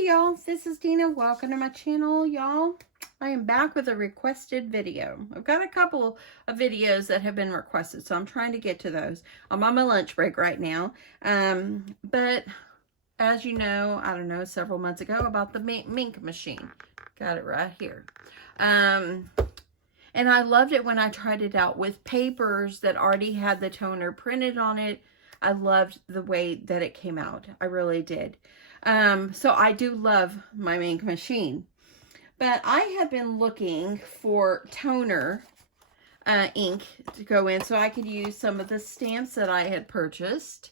Hey y'all, this is Dina. Welcome to my channel, y'all. I am back with a requested video. I've got a couple of videos that have been requested, so I'm trying to get to those. I'm on my lunch break right now. But as you know, I don't know, several months ago about the Minc machine. Got it right here. And I loved it when I tried it out with papers that already had the toner printed on it. I loved the way that it came out. I really did. So I do love my Minc machine. But I have been looking for toner ink to go in so I could use some of the stamps that I had purchased.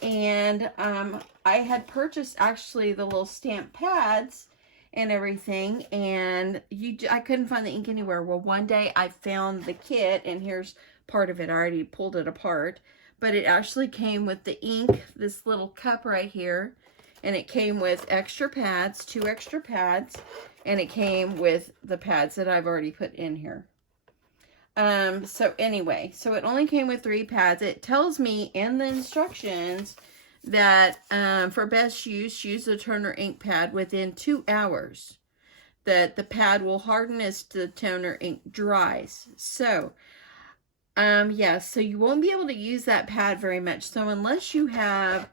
And I had purchased actually the little stamp pads and everything, and I couldn't find the ink anywhere. Well, one day I found the kit, and here's part of it. I already pulled it apart, but it actually came with the ink, this little cup right here, and it came with extra pads, 2 extra pads, and it came with the pads that I've already put in here. So anyway, so it only came with 3 pads. It tells me in the instructions that for best use the toner ink pad within 2 hours. That the pad will harden as the toner ink dries. So, yeah, so you won't be able to use that pad very much. So unless you have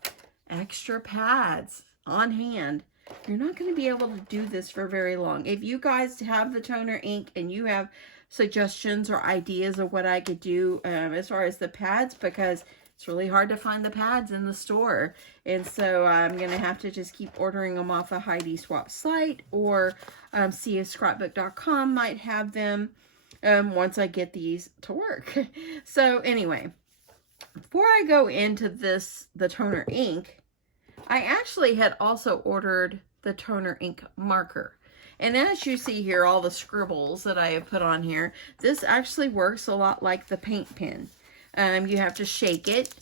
extra pads on hand, you're not going to be able to do this for very long. If you guys have the toner ink and you have suggestions or ideas of what I could do as far as the pads, because it's really hard to find the pads in the store, and so I'm going to have to just keep ordering them off a Heidi Swap site, or see if scrapbook.com might have them once I get these to work. So anyway, before I go into the toner ink, I actually had also ordered the toner ink marker. And as you see here, all the scribbles that I have put on here, this actually works a lot like the paint pen. You have to shake it.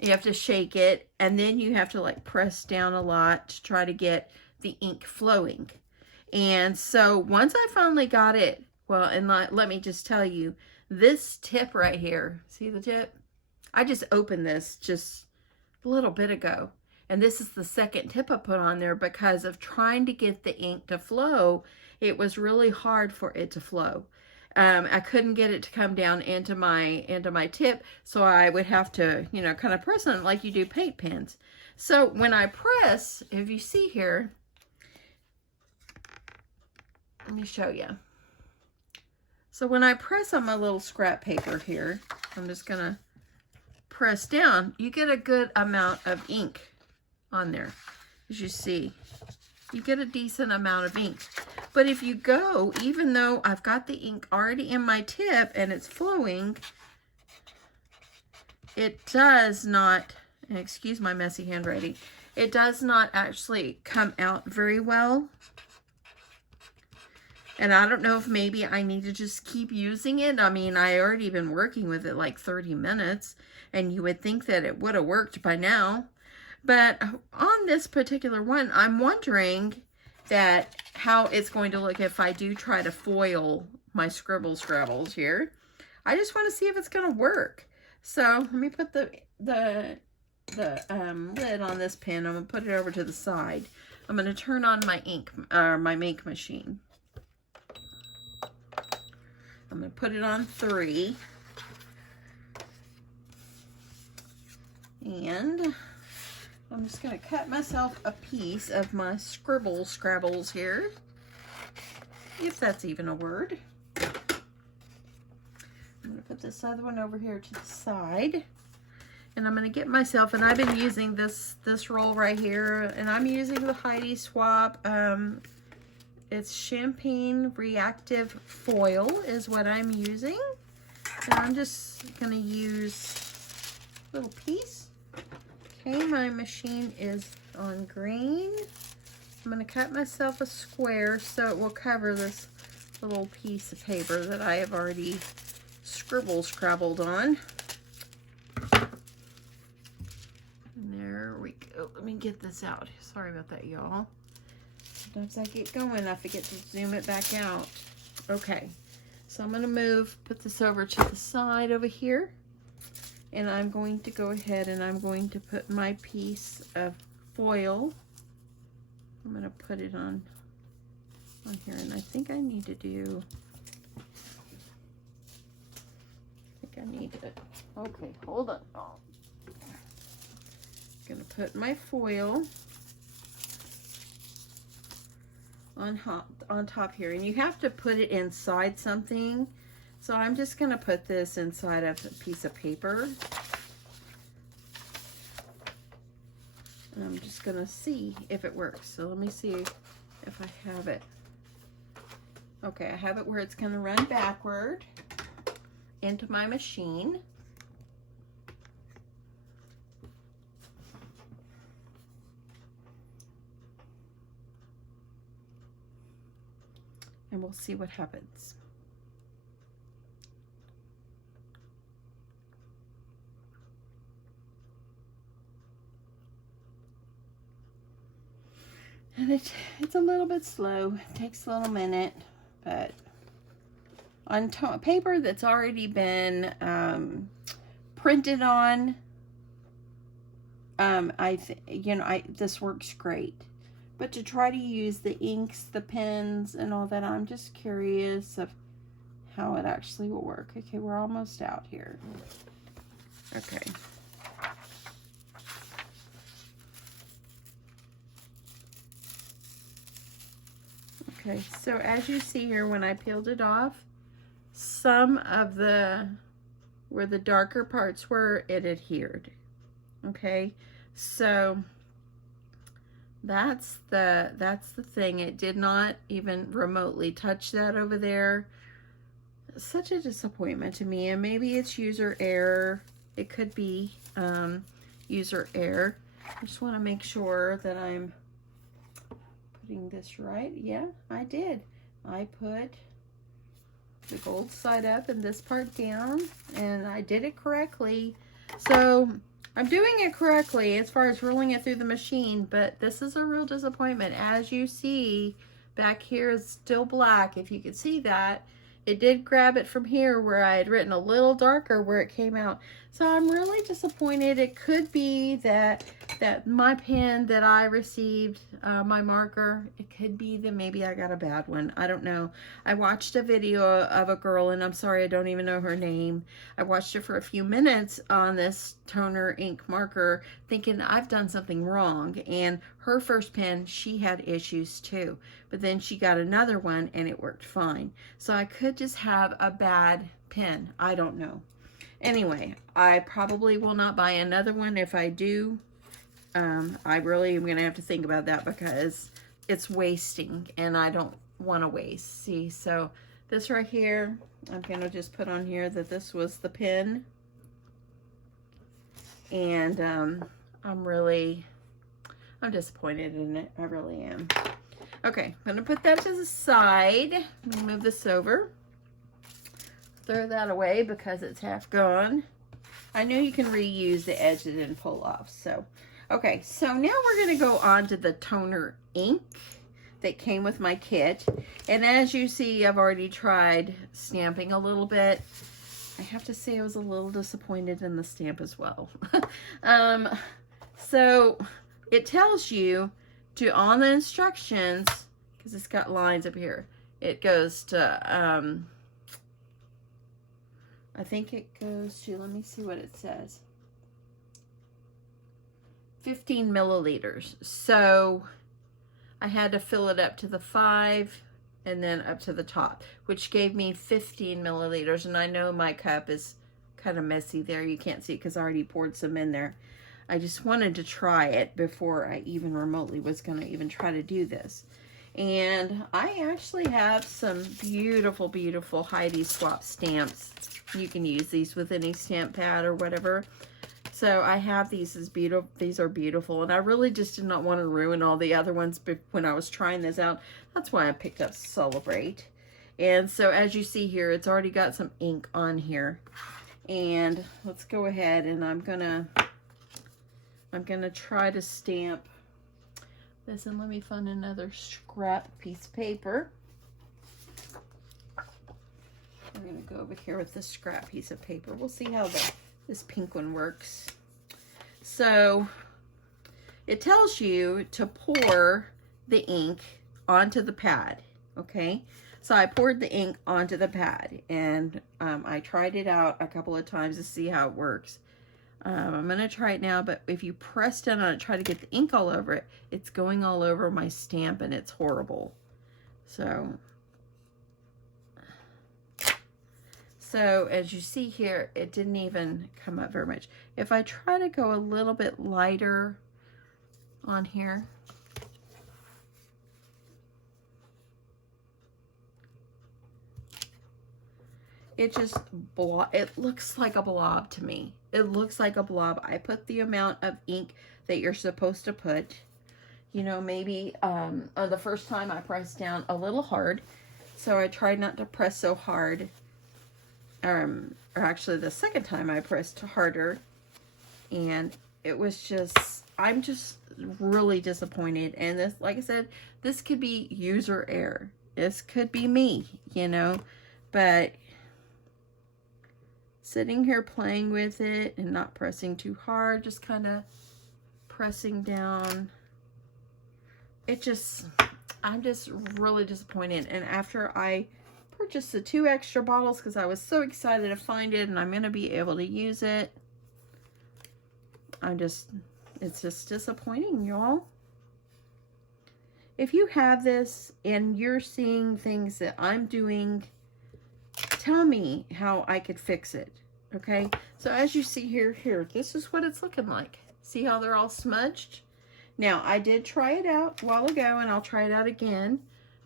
You have to shake it, and then you have to like press down a lot to try to get the ink flowing. And so once I finally got it, well, and let me just tell you, this tip right here, see the tip? I just opened this just a little bit ago. And this is the second tip I put on there because of trying to get the ink to flow. It was really hard for it to flow. I couldn't get it to come down into my tip, so I would have to, you know, kind of press on it like you do paint pens. So when I press, if you see here, let me show you. So when I press on my little scrap paper here, I'm just gonna press down, you get a good amount of ink on there. As you see, you get a decent amount of ink. But if you go, even though I've got the ink already in my tip and it's flowing, it does not, and excuse my messy handwriting, it does not actually come out very well. And I don't know if maybe I need to just keep using it. I mean, I already been working with it like 30 minutes, and you would think that it would have worked by now. But on this particular one, I'm wondering that how it's going to look if I do try to foil my scrabbles here. I just want to see if it's going to work. So let me put the lid on this pen. I'm going to put it over to the side. I'm going to turn on my my Minc machine. I'm going to put it on 3. And I'm just going to cut myself a piece of my scrabbles here, if that's even a word. I'm going to put this other one over here to the side, and I'm going to get myself, and I've been using this roll right here, and I'm using the Heidi Swap. It's champagne reactive foil is what I'm using, and I'm just going to use a little piece. Okay, my machine is on green. I'm going to cut myself a square so it will cover this little piece of paper that I have already scrabbled on. And there we go. Let me get this out. Sorry about that, y'all. Sometimes I get going, I forget to zoom it back out. Okay, so I'm going to put this over to the side over here. And I'm going to go ahead and I'm going to put my piece of foil I'm going to put it on here, and I think I need to do, okay, hold on. Oh. I'm going to put my foil on top here, and you have to put it inside something. So I'm just going to put this inside of a piece of paper. And I'm just going to see if it works. So let me see if I have it. Okay, I have it where it's going to run backward into my machine. And we'll see what happens. And it's a little bit slow. It takes a little minute, but on paper that's already been printed on, this works great. But to try to use the inks, the pens, and all that, I'm just curious of how it actually will work. Okay, we're almost out here. Okay. Okay, so as you see here, when I peeled it off, some of where the darker parts were, it adhered. Okay, so that's the thing. It did not even remotely touch that over there. Such a disappointment to me, and maybe it's user error. It could be user error. I just want to make sure that I'm putting this right. Yeah, I did. I put the gold side up and this part down, and I did it correctly. So I'm doing it correctly as far as rolling it through the machine, but this is a real disappointment. As you see, back here is still black. If you could see that, it did grab it from here where I had written a little darker where it came out. So I'm really disappointed. It could be that my pen that I received, my marker, it could be that maybe I got a bad one. I don't know. I watched a video of a girl, and I'm sorry, I don't even know her name. I watched it for a few minutes on this toner ink marker thinking I've done something wrong. And her first pen, she had issues too. But then she got another one and it worked fine. So I could just have a bad pen. I don't know. Anyway, I probably will not buy another one. If I do, I really am going to have to think about that because it's wasting and I don't want to waste. See, so this right here, I'm going to just put on here that this was the pen. And I'm disappointed in it. I really am. Okay, I'm going to put that to the side. Let me move this over. Throw that away because it's half gone. I know you can reuse the edge that didn't pull off. So, okay, so now we're going to go on to the toner ink that came with my kit. And as you see, I've already tried stamping a little bit. I have to say I was a little disappointed in the stamp as well. So it tells you to, on the instructions, because it's got lines up here, it goes to, I think it goes to, let me see what it says, 15 milliliters. So I had to fill it up to the 5 and then up to the top, which gave me 15 milliliters. And I know my cup is kind of messy there. You can't see it because I already poured some in there. I just wanted to try it before I even remotely was going to even try to do this. And I actually have some beautiful, beautiful Heidi Swap stamps. You can use these with any stamp pad or whatever. So I have these as beautiful. These are beautiful. And I really just did not want to ruin all the other ones when I was trying this out. That's why I picked up Celebrate. And so as you see here, it's already got some ink on here. And let's go ahead and I'm gonna try to stamp this, and let me find another scrap piece of paper. I'm going to go over here with this scrap piece of paper. We'll see how this pink one works. So it tells you to pour the ink onto the pad, okay? So I poured the ink onto the pad, and I tried it out a couple of times to see how it works. I'm going to try it now, but if you press down on it, try to get the ink all over it, it's going all over my stamp, and it's horrible. So as you see here, it didn't even come up very much. If I try to go a little bit lighter on here, it just, it looks like a blob to me. It looks like a blob. I put the amount of ink that you're supposed to put. You know, maybe the first time I pressed down a little hard, so I tried not to press so hard. Or actually the second time I pressed harder, and it was just, I'm just really disappointed. And this, like I said, this could be user error. This could be me, you know, but sitting here playing with it and not pressing too hard, just kind of pressing down, it just, I'm just really disappointed. And after I purchased the 2 extra bottles because I was so excited to find it and I'm going to be able to use it, it's just disappointing, y'all. If you have this and you're seeing things that I'm doing, tell me how I could fix it, okay? So as you see here, this is what it's looking like. See how they're all smudged? Now, I did try it out a while ago, and I'll try it out again,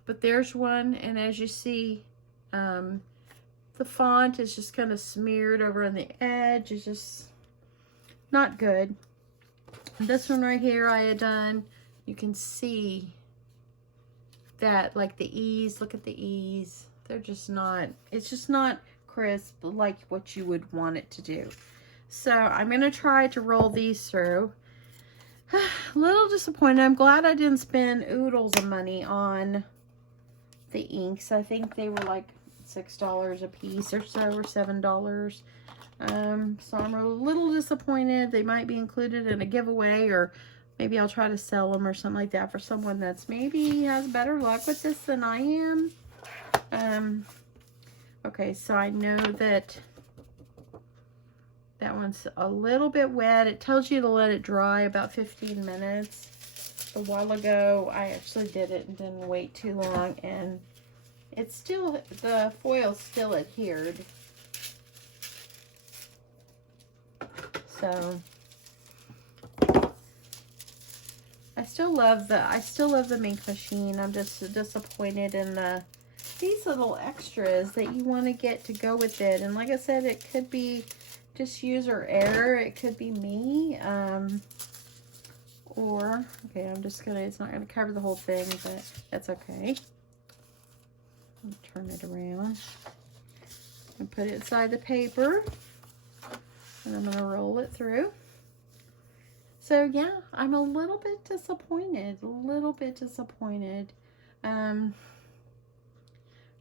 but there's one, and as you see, the font is just kind of smeared over on the edge. It's just not good. This one right here I had done, you can see that, like the E's, look at the E's. They're just not, it's just not crisp like what you would want it to do. So I'm going to try to roll these through. A little disappointed. I'm glad I didn't spend oodles of money on the inks. I think they were like $6 a piece or so, or $7. So I'm a little disappointed. They might be included in a giveaway, or maybe I'll try to sell them or something like that for someone that's maybe has better luck with this than I am. Okay, so I know that that one's a little bit wet. It tells you to let it dry about 15 minutes. A while ago, I actually did it and didn't wait too long, and it's still, the foil's still adhered. So I still love the Minc machine. I'm just disappointed in these little extras that you want to get to go with it. And like I said, it could be just user error. It could be me. Or, okay, it's not gonna cover the whole thing, but that's okay. Turn it around and put it inside the paper, and I'm going to roll it through. So yeah, I'm a little bit disappointed,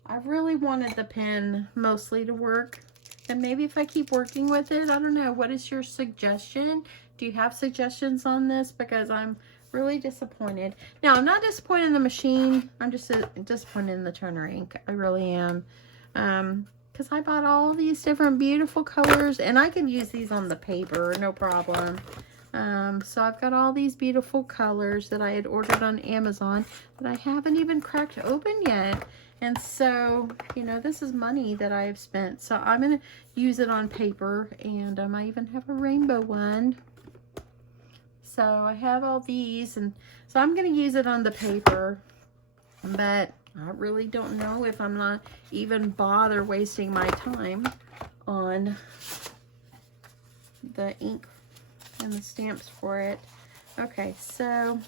I really wanted the pen mostly to work, and maybe if I keep working with it, I don't know, what is your suggestion? Do you have suggestions on this? Because I'm really disappointed. Now, I'm not disappointed in the machine. I'm just disappointed in the toner ink. I really am. Because I bought all these different beautiful colors, and I can use these on the paper, no problem. So I've got all these beautiful colors that I had ordered on Amazon that I haven't even cracked open yet. And so, you know, this is money that I have spent. So I'm going to use it on paper, and I even have a rainbow one. So I have all these, and so I'm going to use it on the paper, but I really don't know if I'm not even bother wasting my time on the ink and the stamps for it. Okay, so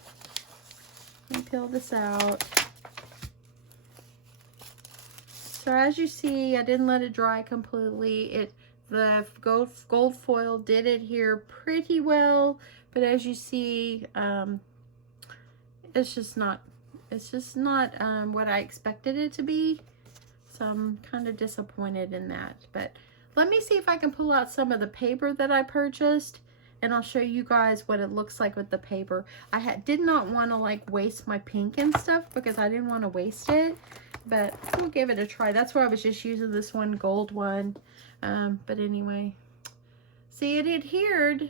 let me peel this out. So as you see, I didn't let it dry completely. The gold foil did adhere pretty well, but as you see, it's just not what I expected it to be. So I'm kind of disappointed in that. But let me see if I can pull out some of the paper that I purchased and I'll show you guys what it looks like with the paper. I did not want to like waste my pink and stuff because I didn't want to waste it, but we'll give it a try. That's why I was just using this one gold one. But anyway, see, it adhered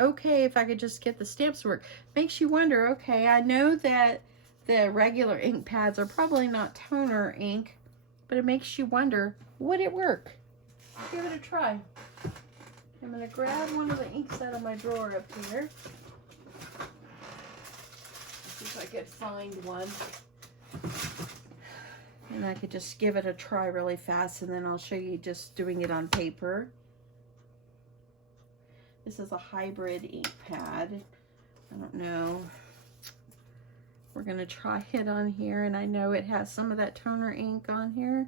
okay if I could just get the stamps to work. Makes you wonder, okay, I know that the regular ink pads are probably not toner ink, but it makes you wonder, would it work? Give it a try. I'm going to grab one of the inks out of my drawer up here. See if I could find one. And I could just give it a try really fast, and then I'll show you just doing it on paper. This is a hybrid ink pad. I don't know. We're going to try it on here, and I know it has some of that toner ink on here.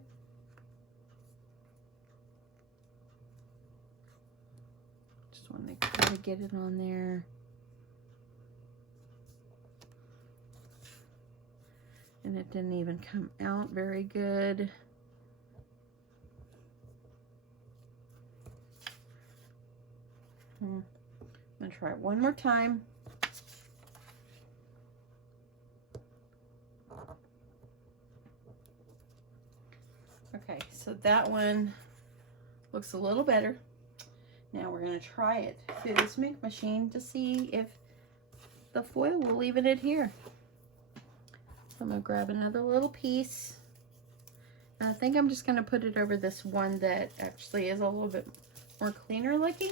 Just want to try to get it on there. And it didn't even come out very good. I'm going to try it one more time. Okay, so that one looks a little better. Now we're going to try it through this Minc machine to see if the foil will even adhere. So I'm going to grab another little piece. And I think I'm just going to put it over this one that actually is a little bit more cleaner looking.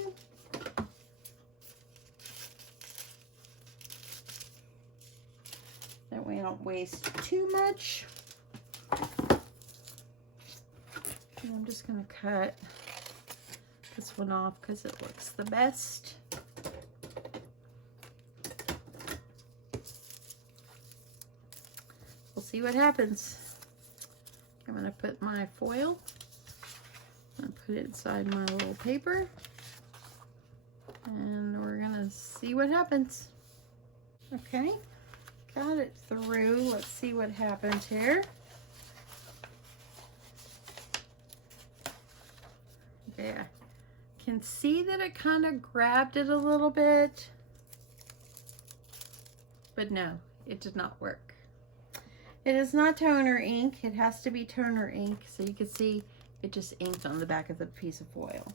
That way I don't waste too much. And I'm just going to cut this one off because it looks the best. We'll see what happens. I'm going to put my foil and put it inside my little paper, and we're going to see what happens. Okay, got it through. Let's see what happens here. Okay, I can see that it kind of grabbed it a little bit, but no, it did not work. It is not toner ink. It has to be toner ink. So you can see it just inked on the back of the piece of foil.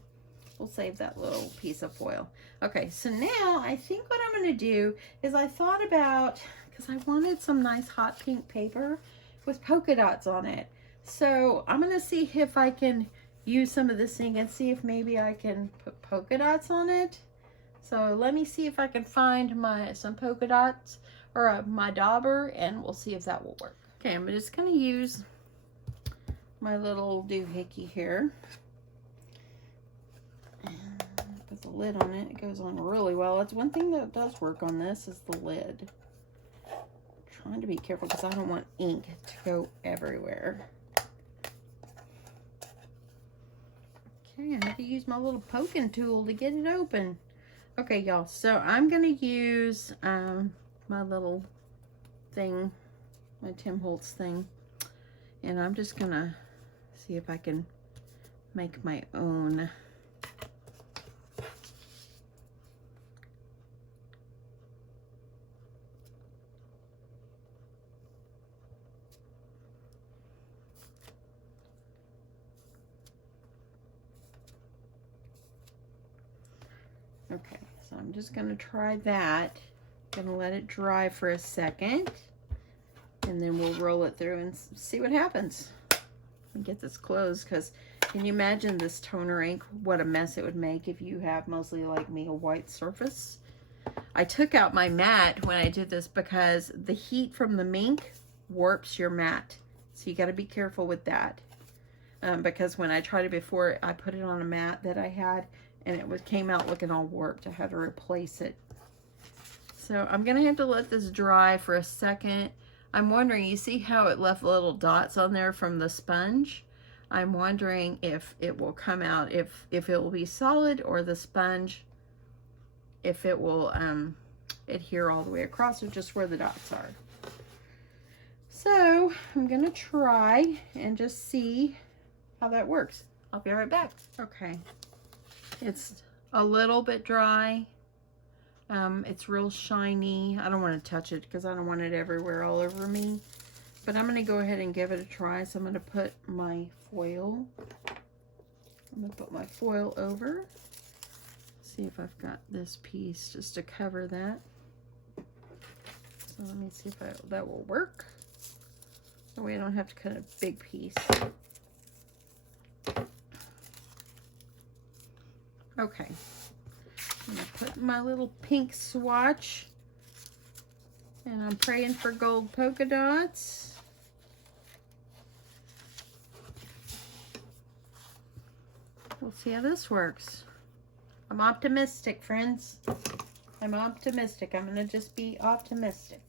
We'll save that little piece of foil. Okay, so now I think what I'm going to do is I thought about, because I wanted some nice hot pink paper with polka dots on it. So I'm going to see if I can use some of this ink and see if maybe I can put polka dots on it. So let me see if I can find some polka dots or my dauber, and we'll see if that will work. Okay, I'm just going to use my little doohickey here. And put the lid on it. It goes on really well. That's one thing that does work on this is the lid. I'm trying to be careful because I don't want ink to go everywhere. Okay, I have to use my little poking tool to get it open. Okay, y'all, so I'm going to use my little thing, my Tim Holtz thing, and I'm just going to see if I can make my own. Okay, so I'm just going to try that. I'm going to let it dry for a second, and then we'll roll it through and see what happens. Let me get this closed, because can you imagine this toner ink, what a mess it would make if you have mostly like me a white surface. I took out my mat when I did this because the heat from the Minc warps your mat, so you got to be careful with that. Because when I tried it before, I put it on a mat that I had, and it came out looking all warped. I had to replace it. So I'm going to have to let this dry for a second. I'm wondering, you see how it left little dots on there from the sponge? I'm wondering if it will come out, if it will be solid, or the sponge, if it will adhere all the way across or just where the dots are. So I'm going to try and just see how that works. I'll be right back. Okay. It's a little bit dry. It's real shiny. I don't want to touch it because I don't want it everywhere all over me. But I'm going to go ahead and give it a try. So I'm going to put my foil. I'm going to put my foil over. See if I've got this piece just to cover that. So let me see if that will work. That way I don't have to cut a big piece. Okay. I'm going to put my little pink swatch. And I'm praying for gold polka dots. We'll see how this works. I'm optimistic, friends. I'm optimistic. I'm going to just be optimistic.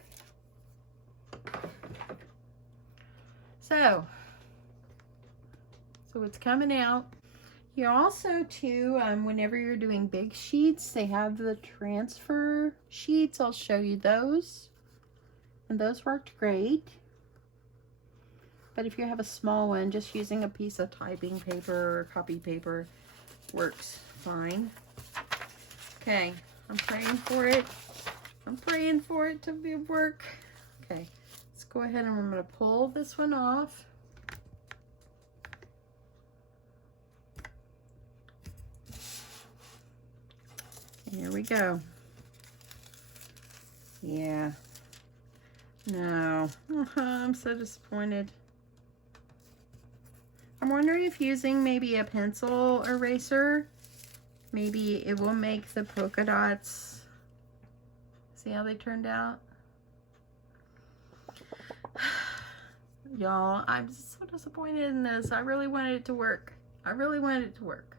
So it's coming out. You also, too, whenever you're doing big sheets, they have the transfer sheets. I'll show you those. And those worked great. But if you have a small one, just using a piece of typing paper or copy paper works fine. Okay, I'm praying for it. I'm praying for it to work. Okay, let's go ahead and I'm going to pull this one off. Here we go. Yeah. No. I'm so disappointed. I'm wondering if using maybe a pencil eraser, maybe it will make the polka dots. See how they turned out? Y'all, I'm so disappointed in this. I really wanted it to work. I really wanted it to work.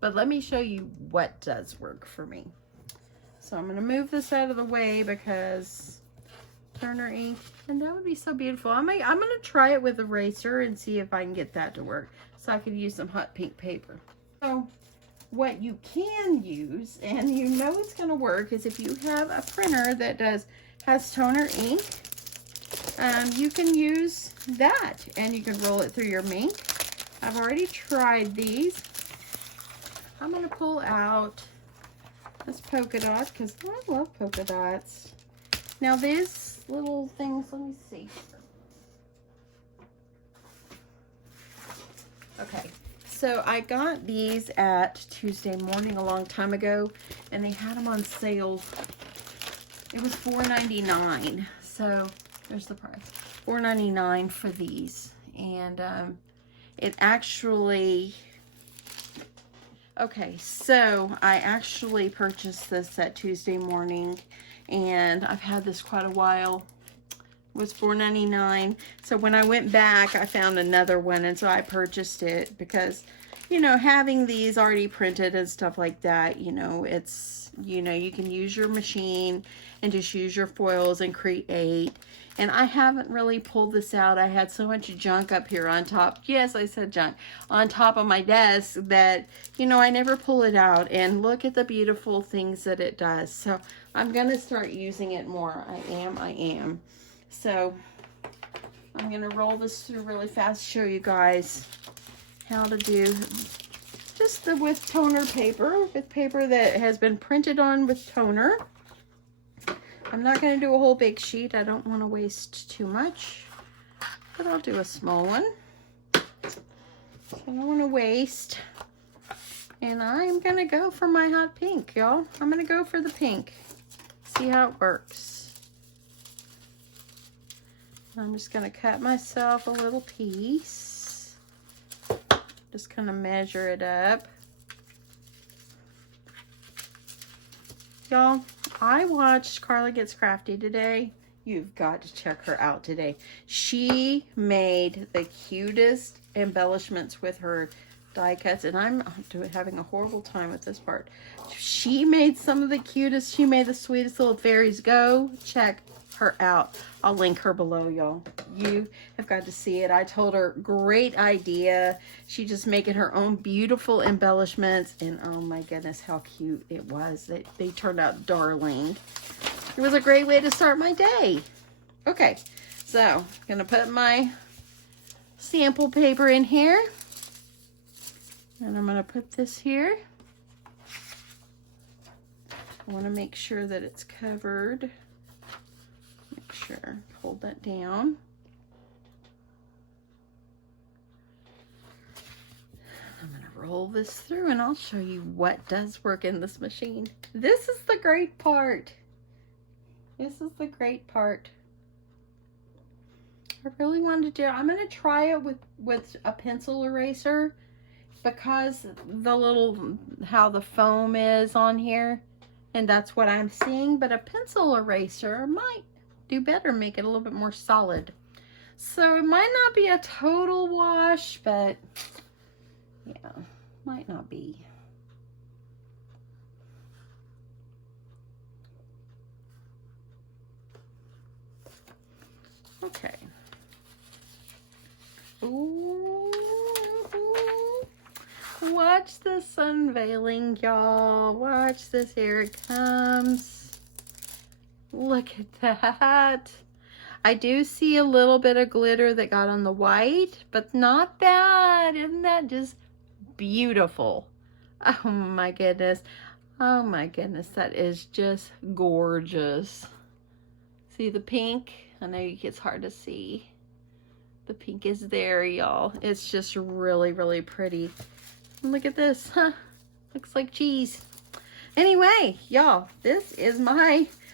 But let me show you what does work for me. So I'm going to move this out of the way because Turner ink, and that would be so beautiful. I'm going to try it with eraser and see if I can get that to work. So I could use some hot pink paper. So what you can use, and you know it's going to work, is if you have a printer that has toner ink, you can use that and you can roll it through your Minc. I've already tried these. I'm going to pull out this polka dot because I love polka dots. Now these little things, let me see. Okay, so I got these at Tuesday Morning a long time ago, and they had them on sale. It was $4.99. So there's the price, $4.99 for these, and it actually. Okay, so I actually purchased this at Tuesday Morning, and I've had this quite a while. It was $4.99. So when I went back, I found another one, and so I purchased it because, you know, having these already printed and stuff like that, you know, it's, you know, you can use your machine and just use your foils and create. And I haven't really pulled this out. I had so much junk up here on top. Yes, I said junk. On top of my desk that, you know, I never pull it out. And look at the beautiful things that it does. So I'm going to start using it more. I am. So I'm going to roll this through really fast, show you guys how to do just with toner paper, with paper that has been printed on with toner. I'm not going to do a whole big sheet. I don't want to waste too much, but I'll do a small one. So I don't want to waste. And I'm going to go for my hot pink, y'all. I'm going to go for the pink. See how it works. I'm just going to cut myself a little piece. Just kind of measure it up. Y'all, I watched Carla Gets Crafty today. You've got to check her out today. She made the cutest embellishments with her die cuts, and I'm having a horrible time with this part. She made some of the cutest. She made the sweetest little fairies. Go check her out. I'll link her below, y'all. You have got to see it. I told her, great idea. She just making her own beautiful embellishments, and oh my goodness, how cute it was. They turned out darling. It was a great way to start my day. Okay, so I'm gonna put my sample paper in here, and I'm gonna put this here. I want to make sure that it's covered. Make sure, hold that down. I'm going to roll this through and I'll show you what does work in this machine. This is the great part. This is the great part. I really wanted to do, I'm going to try it with a pencil eraser because the little, how the foam is on here, and that's what I'm seeing, but a pencil eraser might do better, make it a little bit more solid. So it might not be a total wash, but yeah, might not be. Okay. Ooh. Watch this unveiling, y'all. Watch this. Here it comes. Look at that. I do see a little bit of glitter that got on the white, but not bad. Isn't that just beautiful? Oh my goodness. Oh my goodness. That is just gorgeous. See the pink? I know it's hard to see. The pink is there, y'all. It's just really, really pretty. Look at this, huh? Looks like cheese. Anyway, y'all, this is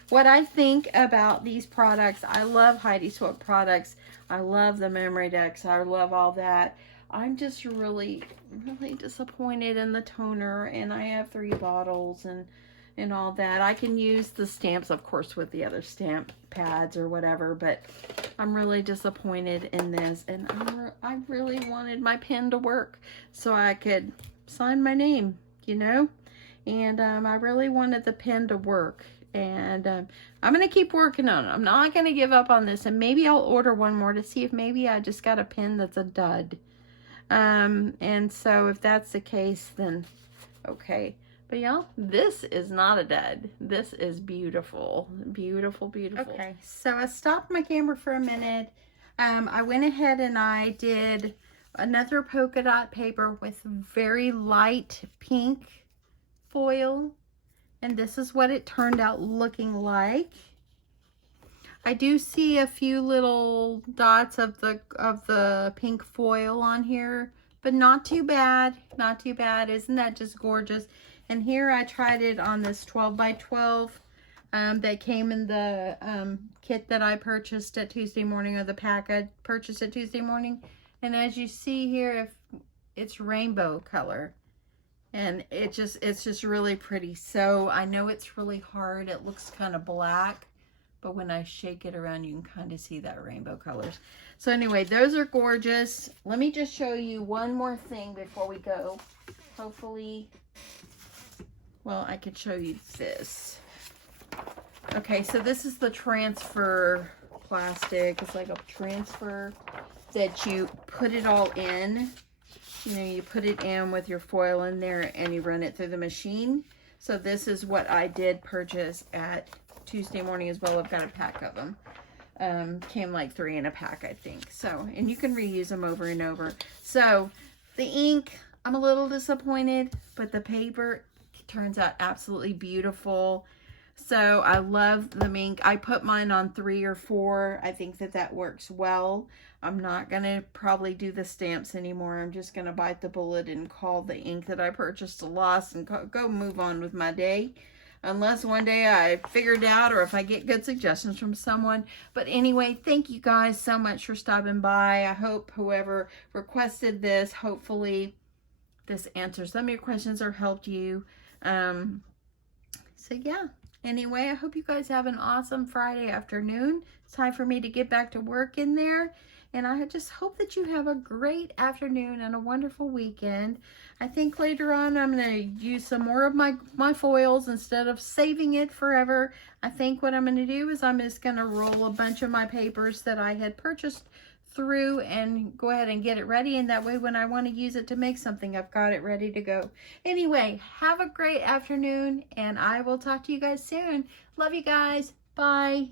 what I think about these products. I love Heidi Swapp products. I love the memory decks. I love all that. I'm just really, really disappointed in the toner, and I have 3 bottles and all that. I can use the stamps, of course, with the other stamp pads or whatever, but I'm really disappointed in this, and I really wanted my pen to work so I could sign my name, you know, and I really wanted the pen to work, and I'm going to keep working on it. I'm not going to give up on this, and maybe I'll order one more to see if maybe I just got a pen that's a dud, and so if that's the case, then okay. But y'all, this is not a dud. This is beautiful. Beautiful, beautiful. Okay, so I stopped my camera for a minute. I went ahead and I did another polka dot paper with very light pink foil. And this is what it turned out looking like. I do see a few little dots of the pink foil on here, but not too bad. Not too bad. Isn't that just gorgeous? And here I tried it on this 12 by 12 that came in the kit that I purchased at Tuesday morning, or the pack I purchased at Tuesday morning. And as you see here, it's rainbow color. And it's just really pretty. So I know it's really hard. It looks kind of black, but when I shake it around, you can kind of see that rainbow colors. So anyway, those are gorgeous. Let me just show you one more thing before we go. Hopefully, well, I could show you this. Okay, so this is the transfer plastic. It's like a transfer that you put it all in. You know, you put it in with your foil in there and you run it through the machine. So this is what I did purchase at Tuesday morning as well. I've got a pack of them. Came like 3 in a pack, I think. So, and you can reuse them over and over. So the ink, I'm a little disappointed, but the paper turns out absolutely beautiful. So I love the Minc. I put mine on 3 or 4. I think that works well. I'm not going to probably do the stamps anymore. I'm just going to bite the bullet and call the ink that I purchased a loss and go move on with my day. Unless one day I figure it out, or if I get good suggestions from someone. But anyway, thank you guys so much for stopping by. I hope whoever requested this, hopefully this answers some of your questions or helped you. So yeah, anyway, I hope you guys have an awesome Friday afternoon. It's time for me to get back to work in there, and I just hope that you have a great afternoon and a wonderful weekend. I think later on I'm going to use some more of my foils instead of saving it forever. I think what I'm going to do is I'm just going to roll a bunch of my papers that I had purchased through and go ahead and get it ready, and that way when I want to use it to make something, I've got it ready to go. Anyway, have a great afternoon, and I will talk to you guys soon. Love you guys. Bye.